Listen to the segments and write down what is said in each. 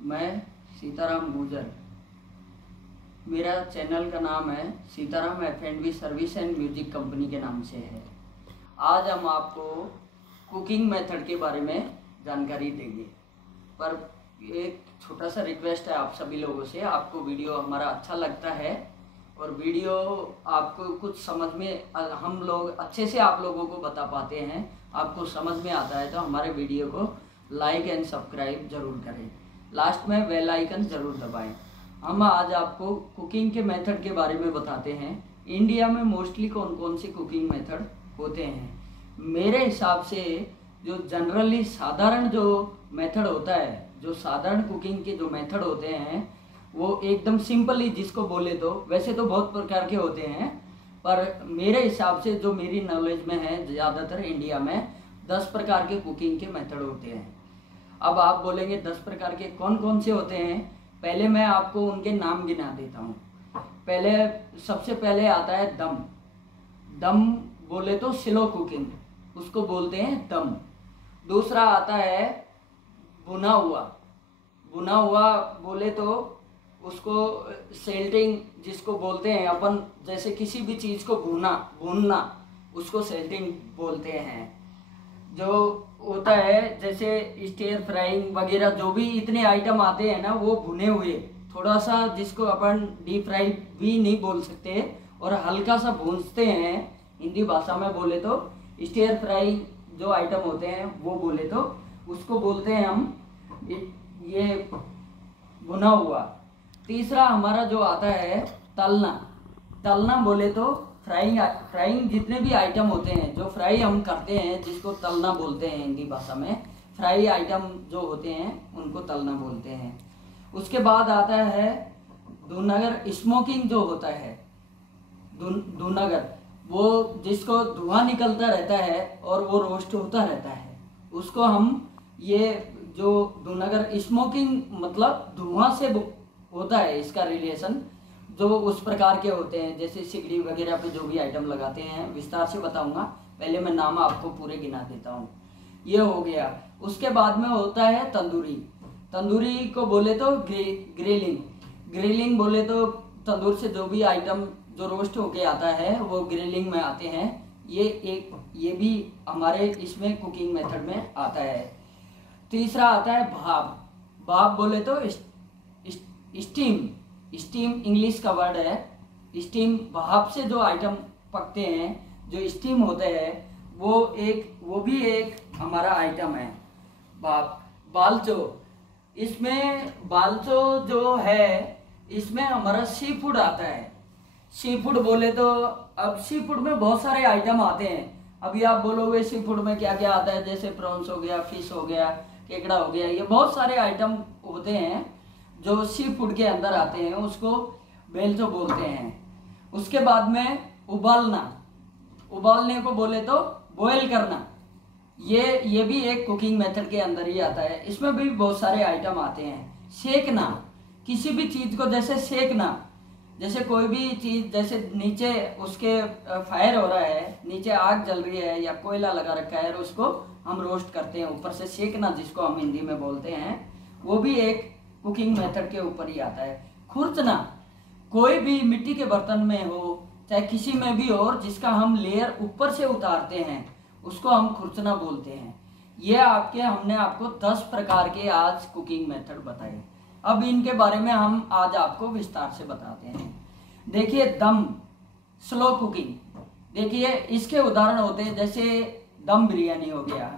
मैं सीताराम गुजर, मेरा चैनल का नाम है Sitaram F&B service and music company के नाम से है। आज हम आपको कुकिंग मेथड के बारे में जानकारी देंगे, पर एक छोटा सा रिक्वेस्ट है आप सभी लोगों से। आपको वीडियो हमारा अच्छा लगता है और वीडियो आपको कुछ समझ में, हम लोग अच्छे से आप लोगों को बता पाते हैं, आपको समझ में आता है, तो हमारे वीडियो को लाइक एंड सब्सक्राइब जरूर करें। लास्ट में बेल आइकन जरूर दबाएं। हम आज आपको कुकिंग के मेथड के बारे में बताते हैं। इंडिया में मोस्टली कौन कौन से कुकिंग मेथड होते हैं। मेरे हिसाब से जो जनरली साधारण जो मेथड होता है, जो साधारण कुकिंग के जो मेथड होते हैं, वो एकदम सिंपल ही जिसको बोले तो, वैसे तो बहुत प्रकार के होते हैं, पर मेरे हिसाब से जो मेरी नॉलेज में है, ज़्यादातर इंडिया में 10 प्रकार के कुकिंग के मेथड होते हैं। अब आप बोलेंगे 10 प्रकार के कौन कौन से होते हैं। पहले मैं आपको उनके नाम गिना देता हूँ। सबसे पहले आता है दम। दम बोले तो स्लो कुकिंग, उसको बोलते हैं दम। दूसरा आता है भुना हुआ। भुना हुआ बोले तो उसको सेल्टिंग जिसको बोलते हैं अपन, जैसे किसी भी चीज़ को भूनना उसको सेल्टिंग बोलते हैं। जो होता है जैसे स्टीयर फ्राइंग वगैरह, जो भी इतने आइटम आते हैं ना, वो भुने हुए, थोड़ा सा जिसको अपन डीप फ्राई भी नहीं बोल सकते और हल्का सा भूनते हैं, हिंदी भाषा में बोले तो स्टीयर फ्राई जो आइटम होते हैं वो बोले तो उसको बोलते हैं हम ये भुना हुआ। तीसरा हमारा जो आता है तलना। तलना बोले तो फ्राइंग जितने भी आइटम होते हैं, जो फ्राई हम करते हैं, जिसको तलना बोलते हैं हिंदी भाषा में। फ्राई आइटम जो होते हैं उनको तलना बोलते हैं। उसके बाद आता है दूनगर। स्मोकिंग जो होता है दूनगर, वो जिसको धुआं निकलता रहता है और वो रोस्ट होता रहता है, उसको हम ये जो दूनगर स्मोकिंग मतलब धुआं से होता है, इसका रिलेशन जो उस प्रकार के होते हैं, जैसे सिगड़ी वगैरह पे जो भी आइटम लगाते हैं, विस्तार से बताऊंगा। पहले मैं नाम आपको पूरे गिना देता हूँ। ये हो गया। उसके बाद में होता है तंदूरी। तंदूरी को बोले तो ग्रिलिंग। ग्रिलिंग बोले तो तंदूर से जो भी आइटम जो रोस्ट होके आता है वो ग्रिलिंग में आते हैं। ये भी हमारे इसमें कुकिंग मेथड में आता है। तीसरा आता है भाप। भाप बोले तो स्टीम। स्टीम इंग्लिश का वर्ड है। स्टीम, भाप से जो आइटम पकते हैं, जो स्टीम होते हैं, वो भी एक हमारा आइटम है। भाप। बालचो। इसमें बालचो जो है, इसमें हमारा सी फूड आता है। सी फूड बोले तो अब सी फूड में बहुत सारे आइटम आते हैं। अभी आप बोलोगे सी फूड में क्या क्या आता है, जैसे प्रॉन्स हो गया, फिश हो गया, केकड़ा हो गया, ये बहुत सारे आइटम होते हैं जो सी फूड के अंदर आते हैं, उसको बेल्चो बोलते हैं। उसके बाद में उबालना। उबालने को बोले तो बॉयल करना। ये भी एक कुकिंग मेथड के अंदर ही आता है। इसमें भी बहुत सारे आइटम आते हैं। सेकना। किसी भी चीज को जैसे सेकना, जैसे कोई भी चीज, जैसे नीचे उसके फायर हो रहा है, नीचे आग जल रही है या कोयला लगा रखा है, और उसको हम रोस्ट करते हैं, ऊपर से सेकना जिसको हम हिंदी में बोलते हैं, वो भी एक कुकिंग मेथड के ऊपर ही आता है। खुरचना। कोई भी मिट्टी के बर्तन में हो, चाहे किसी में भी हो, जिसका हम लेयर ऊपर से उतारते हैं, उसको हम खुरचना बोलते हैं। ये हमने आपको 10 प्रकार के आज कुकिंग मेथड बताए। अब इनके बारे में हम आज आपको विस्तार से बताते हैं। देखिए दम, स्लो कुकिंग। देखिए इसके उदाहरण होते हैं, जैसे दम बिरयानी हो गया।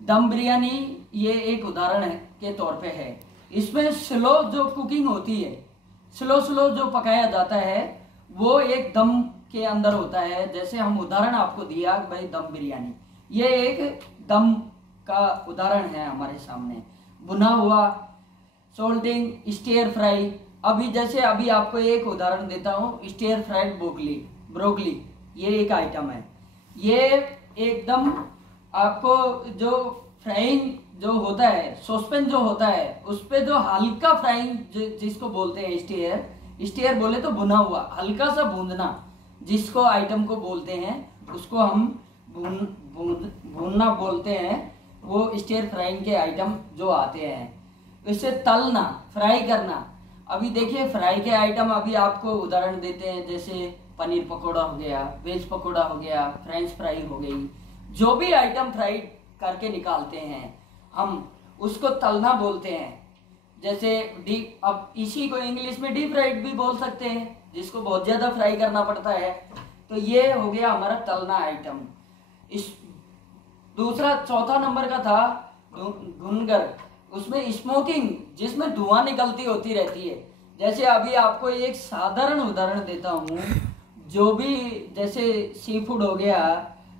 दम बिरयानी ये एक उदाहरण के तौर पे है। इसमें स्लो जो कुकिंग होती है, स्लो जो पकाया जाता है, वो एक दम के अंदर होता है। जैसे हम उदाहरण आपको दिया भाई दम बिरयानी, ये एक दम का उदाहरण है हमारे सामने। भुना हुआ, सोल्टिंग, स्टीयर फ्राई। अभी आपको एक उदाहरण देता हूँ, स्टीयर फ्राइड ब्रोकली, ये एक आइटम है। ये एकदम आपको जो फ्राइंग जो होता है, सॉसपेन जो होता है, उस पे जो हल्का फ्राइंग जिसको बोलते हैं स्टीयर बोले तो भुना हुआ, हल्का सा भूनना जिसको आइटम को बोलते हैं, उसको हम भूनना बोलते हैं। वो स्टीयर फ्राइंग के आइटम जो आते हैं, इसे तलना, फ्राई करना। अभी देखिए फ्राई के आइटम अभी आपको उदाहरण देते हैं, जैसे पनीर पकोड़ा हो गया, वेज पकोड़ा हो गया, फ्रेंच फ्राई हो गई। जो भी आइटम फ्राई करके निकालते हैं हम उसको तलना बोलते हैं। जैसे डीप, अब इसी को इंग्लिश में डीप फ्राइड भी बोल सकते हैं, जिसको बहुत ज्यादा फ्राई करना पड़ता है। तो ये हो गया हमारा तलना आइटम। इस दूसरा चौथा नंबर का था भुनकर, उसमें स्मोकिंग, जिसमें धुआं निकलती होती रहती है। जैसे अभी आपको एक साधारण उदाहरण देता हूँ, जो भी जैसे सी फूड हो गया,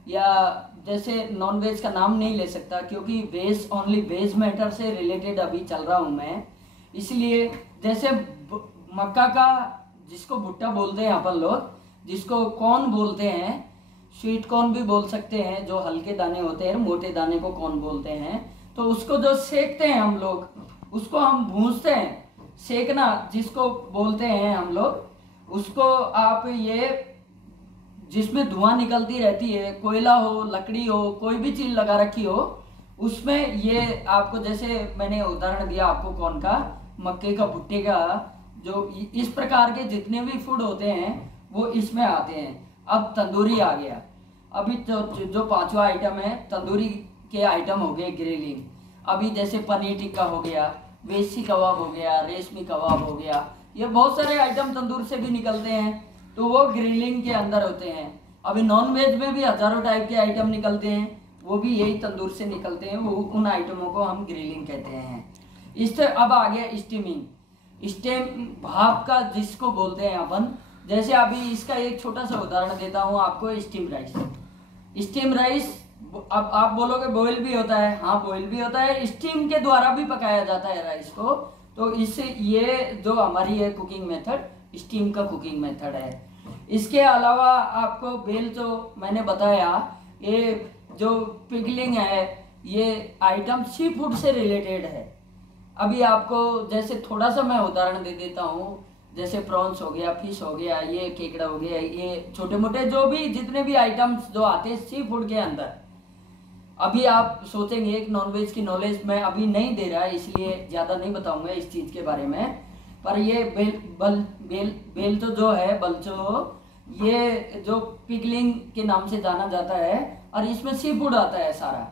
या जैसे नॉन वेज का नाम नहीं ले सकता क्योंकि वेज ओनली वेज मैटर से रिलेटेड अभी चल रहा हूँ मैं, इसलिए जैसे मक्का का, जिसको भुट्टा बोलते हैं अपन लोग, जिसको कॉर्न बोलते हैं, स्वीट कॉर्न भी बोल सकते हैं, जो हल्के दाने होते हैं, मोटे दाने को कॉर्न बोलते हैं। तो उसको जो सेकते हैं हम लोग, उसको हम भूंजते हैं, सेकना जिसको बोलते हैं हम लोग, उसको आप ये जिसमें धुआं निकलती रहती है, कोयला हो, लकड़ी हो, कोई भी चीज लगा रखी हो, उसमें ये आपको, जैसे मैंने उदाहरण दिया आपको कौन का, मक्के का, भुट्टे का, जो इस प्रकार के जितने भी फूड होते हैं वो इसमें आते हैं। अब तंदूरी आ गया। अभी जो पांचवा आइटम है, तंदूरी के आइटम हो गए ग्रिलिंग। अभी जैसे पनीर टिक्का हो गया, वेसी कबाब हो गया, रेशमी कबाब हो गया, ये बहुत सारे आइटम तंदूर से भी निकलते हैं, तो वो ग्रिलिंग के अंदर होते हैं। अभी नॉन वेज में भी हजारों टाइप के आइटम निकलते हैं, वो भी यही तंदूर से निकलते हैं, वो उन आइटमों को हम ग्रिलिंग कहते हैं। इससे अब आ गया स्टीमिंग, स्टीम भाप का जिसको बोलते हैं अपन। जैसे अभी इसका एक छोटा सा उदाहरण देता हूँ आपको, स्टीम राइस। स्टीम राइस, अब आप बोलोगे बॉयल भी होता है, हाँ बॉयल भी होता है, स्टीम के द्वारा भी पकाया जाता है राइस को। तो इससे ये जो हमारी है कुकिंग मेथड, स्टीम का कुकिंग मेथड है। इसके अलावा आपको बेल, जो मैंने बताया, ये जो पिगलिंग है, ये आइटम सी फूड से रिलेटेड है। अभी आपको जैसे थोड़ा सा मैं उदाहरण दे देता हूँ, जैसे प्रॉन्स हो गया, फिश हो गया, ये केकड़ा हो गया, ये छोटे मोटे जो भी जितने भी आइटम्स जो आते हैं सी फूड के अंदर। अभी आप सोचेंगे एक नॉनवेज की नॉलेज मैं अभी नहीं दे रहा, इसलिए ज़्यादा नहीं बताऊंगा इस चीज़ के बारे में। पर ये बेल तो जो है बल्चो, ये जो पिकलिंग के नाम से जाना जाता है, और इसमें सी फूड आता है सारा।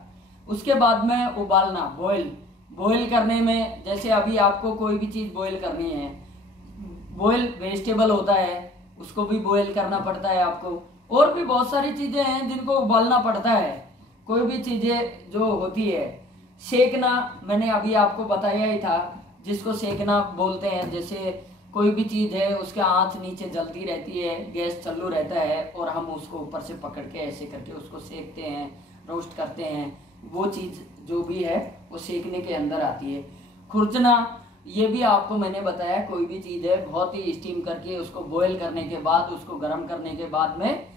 उसके बाद में उबालना, बॉयल करने में, जैसे अभी आपको कोई भी चीज़ बॉयल करनी है, बॉयल वेजिटेबल होता है, उसको भी बॉयल करना पड़ता है आपको। और भी बहुत सारी चीज़ें हैं जिनको उबालना पड़ता है। कोई भी चीज़ें जो होती है, सेकना मैंने अभी आपको बताया ही था, जिसको सेकना बोलते हैं। जैसे कोई भी चीज़ है, उसका आंच नीचे जलती रहती है, गैस चालू रहता है, और हम उसको ऊपर से पकड़ के ऐसे करके उसको सेकते हैं, रोस्ट करते हैं। वो चीज़ जो भी है वो सेकने के अंदर आती है। खुरचना, ये भी आपको मैंने बताया, कोई भी चीज़ है बहुत ही स्टीम करके उसको बॉयल करने के बाद, उसको गर्म करने के बाद में,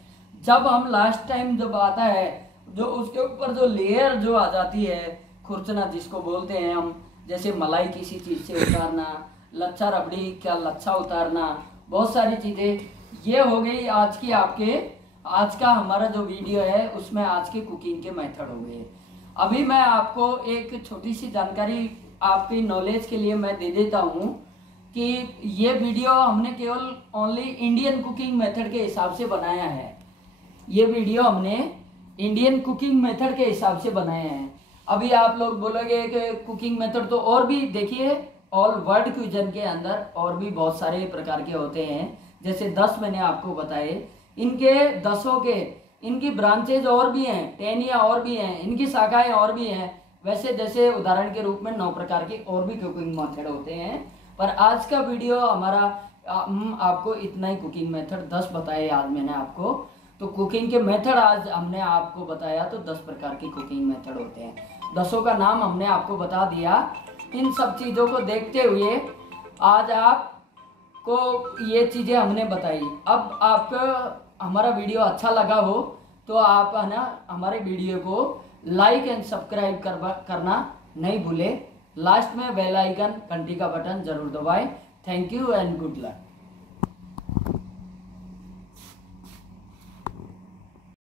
जब हम लास्ट टाइम जब आता है, जो उसके ऊपर जो लेयर जो आ जाती है, खुरचना जिसको बोलते हैं हम। जैसे मलाई किसी चीज़ से उतारना, लच्छा रबड़ी का लच्छा उतारना, बहुत सारी चीज़ें। ये हो गई आज का हमारा जो वीडियो है, उसमें आज के कुकिंग के मेथड हो गए। अभी मैं आपको एक छोटी सी जानकारी आपकी नॉलेज के लिए मैं दे देता हूँ कि ये वीडियो हमने केवल ओनली इंडियन कुकिंग मेथड के हिसाब से बनाया है। ये वीडियो हमने इंडियन कुकिंग मेथड के हिसाब से बनाए हैं। अभी आप लोग बोलोगे कि कुकिंग मेथड तो और भी देखिए, ऑल वर्ल्ड क्विजन के अंदर और भी बहुत सारे प्रकार के होते हैं। जैसे 10 मैंने आपको बताए, इनके 10 के इनकी ब्रांचेज और भी हैं, टहनियाँ और भी हैं, इनकी शाखाएं और भी हैं। वैसे जैसे उदाहरण के रूप में 9 प्रकार के और भी कुकिंग मेथड होते हैं। पर आज का वीडियो हमारा आपको इतना ही कुकिंग मेथड 10 बताए आज मैंने आपको। तो कुकिंग के मेथड आज हमने आपको बताया, तो 10 प्रकार की कुकिंग मेथड होते हैं। 10 का नाम हमने आपको बता दिया। इन सब चीज़ों को देखते हुए आज आपको ये चीज़ें हमने बताई। अब आपको हमारा वीडियो अच्छा लगा हो तो आप है ना हमारे वीडियो को लाइक एंड सब्सक्राइब करना नहीं भूले। लास्ट में बेल आइकन घंटी का बटन जरूर दबाएं। Thank you and good luck.